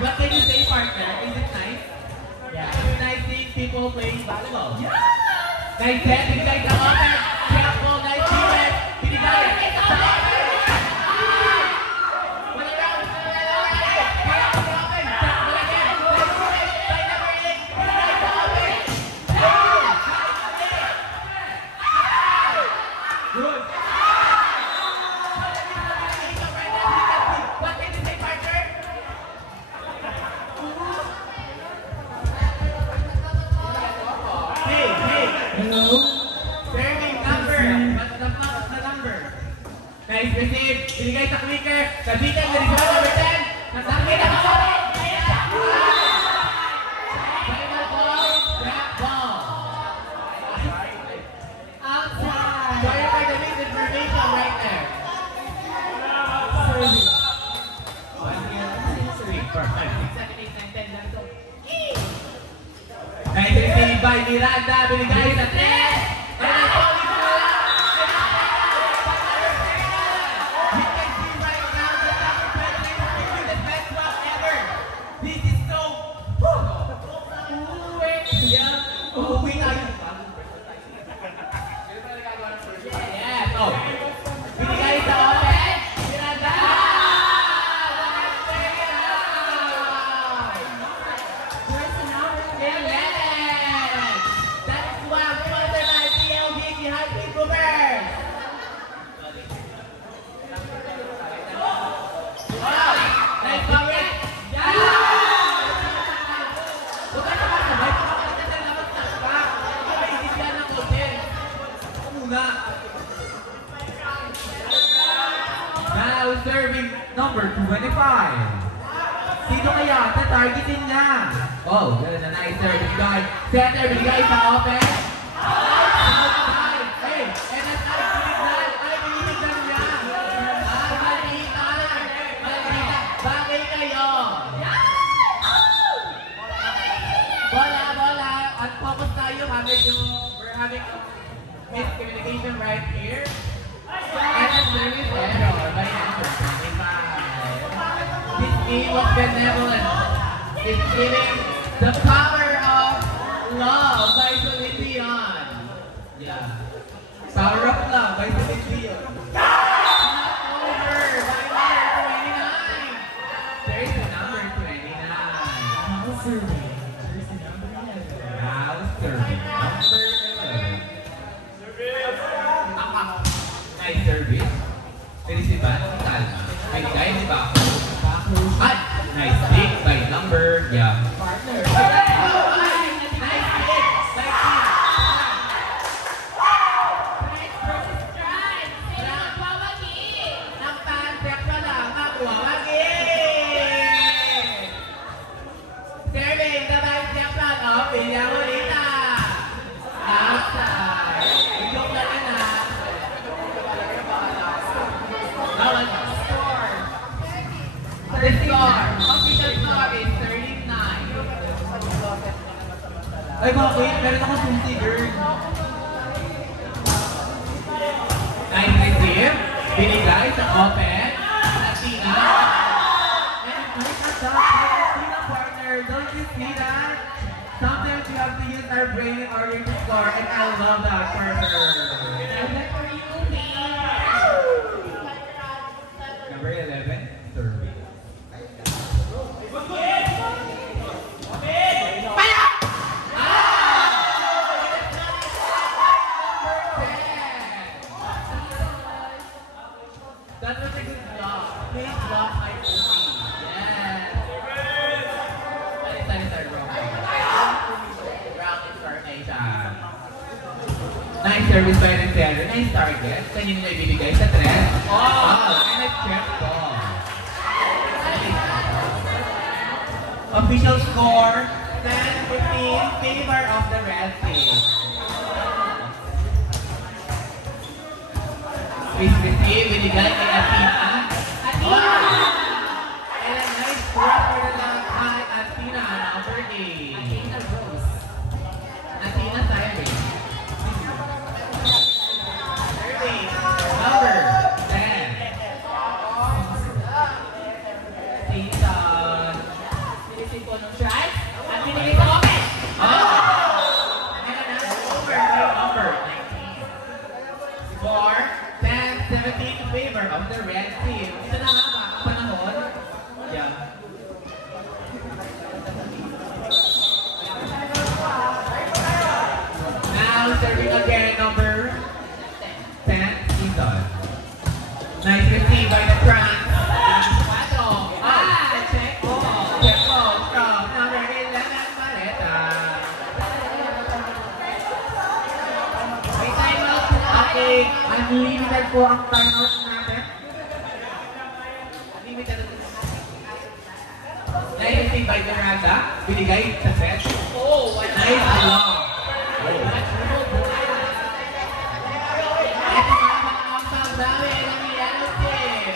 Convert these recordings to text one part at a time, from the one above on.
What can you say, partner? Is it nice? Yeah. Is it nice seeing people playing volleyball? Yeah! Nice set, guys, ang open. Careful, nice defense. Binigay. Sa open. Wala round. Careful, sa open. Wala again. Nice defense. By number 8. Binigay sa open. Good. What can you say, partner? Hello? Serving number. What's the number? Nice receive. Binigay sa clicker. Sabitan na rin number 10. Nasangkin na ako. Final ball. Grab ball. Outside. Sorry for the misinformation right there. Serving. 1, 2, 3, 4, 5, 6, 7, 8, 9, 10, 11, 12. Nice receive by Miranda. Binigay sa 10. Now serving number 25. Sino kaya? Targeting na. Oh, that's a nice serving guy. Center, binigay sa open. Outside. Hey, and that's nice. Ay, binibigyan niya. Malita. Bagay kayo. Bola. At focus tayo. We're having miscommunication right here. And that's service error by number 25. This game was benevolent. It's giving the power of love by Celine Dion. Yeah. Power of love by Celine Dion. Over by number 29. There's the number 29. Now serving. There's the number 11. Now serving. Number 11. Nice service. Feliciban, Talma. Ay, guys, di ba? At nice pick by number, yeah. Partner. Nice pick. Wamagin! Serving the vice captain of Villamonita. Outside. Joke lang yan ha. Bawal. The score. Official score is 39. Ay, bakit? Meron ako susi, girl. Nice receive. Binigay sa open. Latina. And right at that, Latina partner, don't you see that? Sometimes we have to use our brain in order to score, and I love that for her. For you, Number 11, serving. That was a good block. Great block by Omi. Yes. That is our round information. Nice service by Renterio. Nice target. Kanino na ibibigay sa tres? Oh! And a check ball. Official score, 10-15, favor of the red team. Please receive, binigay kay Athena. Athena! And a nice throw for the long high Athena, number 8. Athena Rose. Athena Tyree. Serving, number 10. Season. Sinisip ko nung try. At binigay sa open. And another over by number 19. 4, 10, 17 in favor of the red team. Ito na nga ba ang panahon? Yeah. Now serving again number 10, Season. Nice receive by the France. Check ball. Check ball from number 11, Maleta. May timeout sila. Okay, unlimited po ang timeout natin. Unlimited. Nice receive by Miranda. Binigay sa set. Oh, what Nice block. Ito nga ang pagbawi ng yellow team.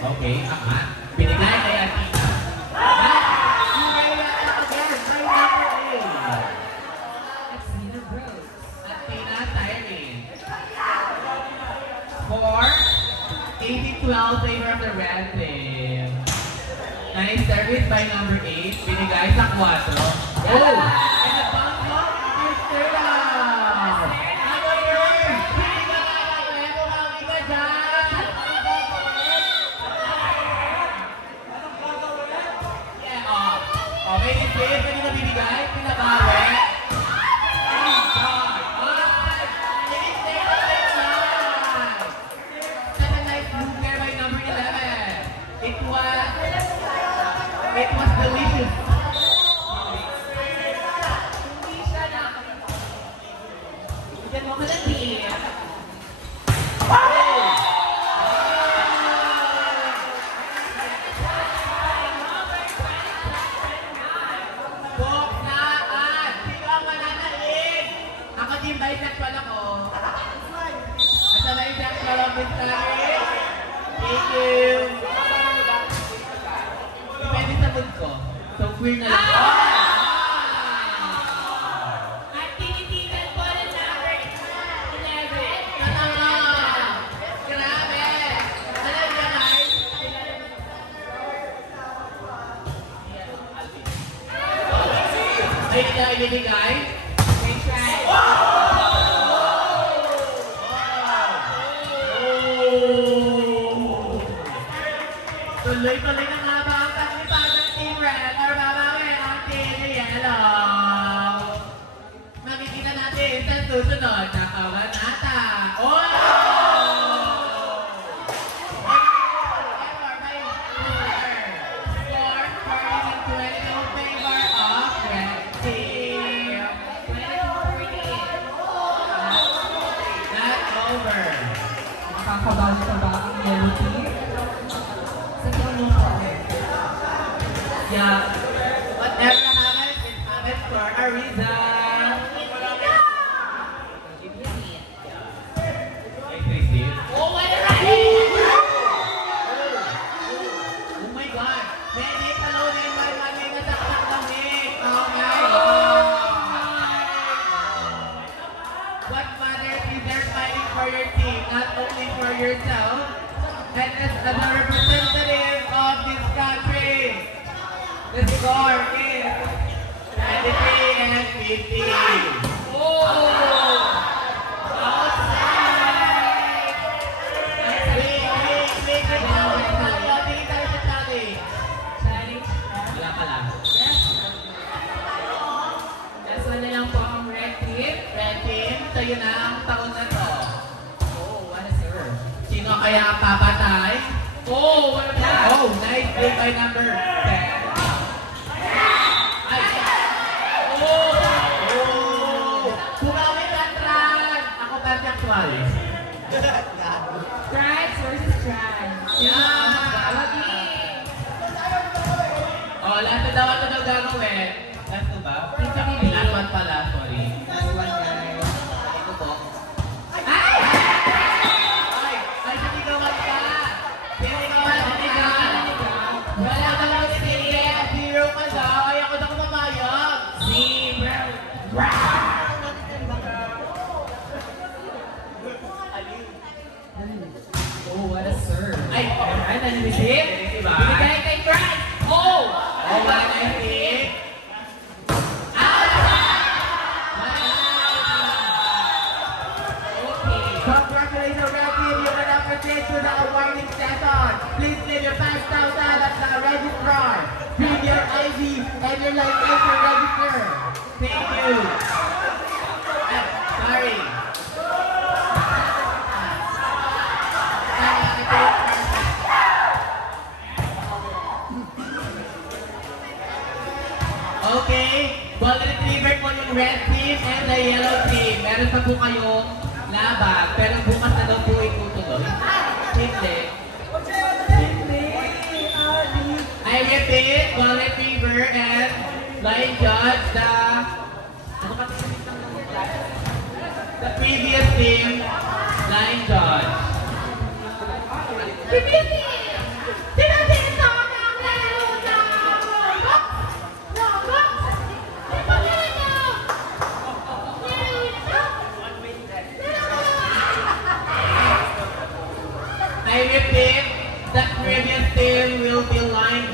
Okay, angat. Binigay kay Athena. Binigay yata again by number 8. Athena Rose. Athena Tyree. 4, 18-12 favor of the red team. Nice service by number 8. Binigay sa 4. Oh! And a bounce ball is third out. Number 8. Hindi ka nakakawebo kang iba dyan. Yeah, oh. Okay, this game, kanina bibigay. Pinabawi. Oh, God. Ay! Ini-stay na rin lang. Such a nice move there by number 11. It was delicious. Hindi siya na. Bigyan mo ko ng tiin. Buknaan! Sino ang mananalig? Ako din bisexual ako. At sa bisexual of this country. Thank you. Depende sa mood ko. So queer na lang. At tinitigan ko ng number 11. Totoo! Grabe! Alam niyo guys? Ay, nila ibibigay? May try. Tuloy-tuloy na nga ba ang paglipan ng Team Red or babawi ang Team Yellow? Makikita natin sa susunod na kabanata. Oh! Score 40-22 favor of Red Team. That over. Makakabali pa ba ang yellow team? Sa tulong ko. Yeah. Whatever happens, it happens for a reason. Oh, what a rally! Oh my God! Medic alone in my money na taktak lamig! Oh my God! What matters is they're fighting for your team, not only for yourself. And as a representative of this country, the score is 23 and 50. Oh! Wait, challenge tayo. Tingin tayo sa challenge. Challenge. Wala pala. Last one na lang po ang red team. Red team, sa'yo na ang taon na to. Oh, what a serve. Sino kaya ang papatay? Oh, what a pass. Oh, nice play by number 10. Ay! Oh! Oh! Bumawi ka, Tran! Ako pansexual. Trans versus trans. Yeah! Lagi. Oh, last na daw ako daw gagawin. Last na ba? Pizza Ay, baby. last one pala, sorry. Last one, guys. Ito po. Ay! Ay! Ay, sinigawan ka! Sinigawan! Wala ka lang sige! Zero ka daw! Ay, ako na kumamayag! Oh, what a serve. Ay! Ay, naninisip. Diba? Binigay kay Trans. Oh! Oh, one and eight. Okay. Congratulations, Red Team! You can now proceed to the awarding session. Please leave your pass outside at the registrar. Bring your ID and your location register. Thank you. Sorry. Okay, ball retriever po yung red team and the yellow team. Meron pa po kayong laban, pero bukas na daw po itutuloy. Hindi. I repeat, ball retriever and line judge, the previous team, line judge. I repeat, the previous team will be line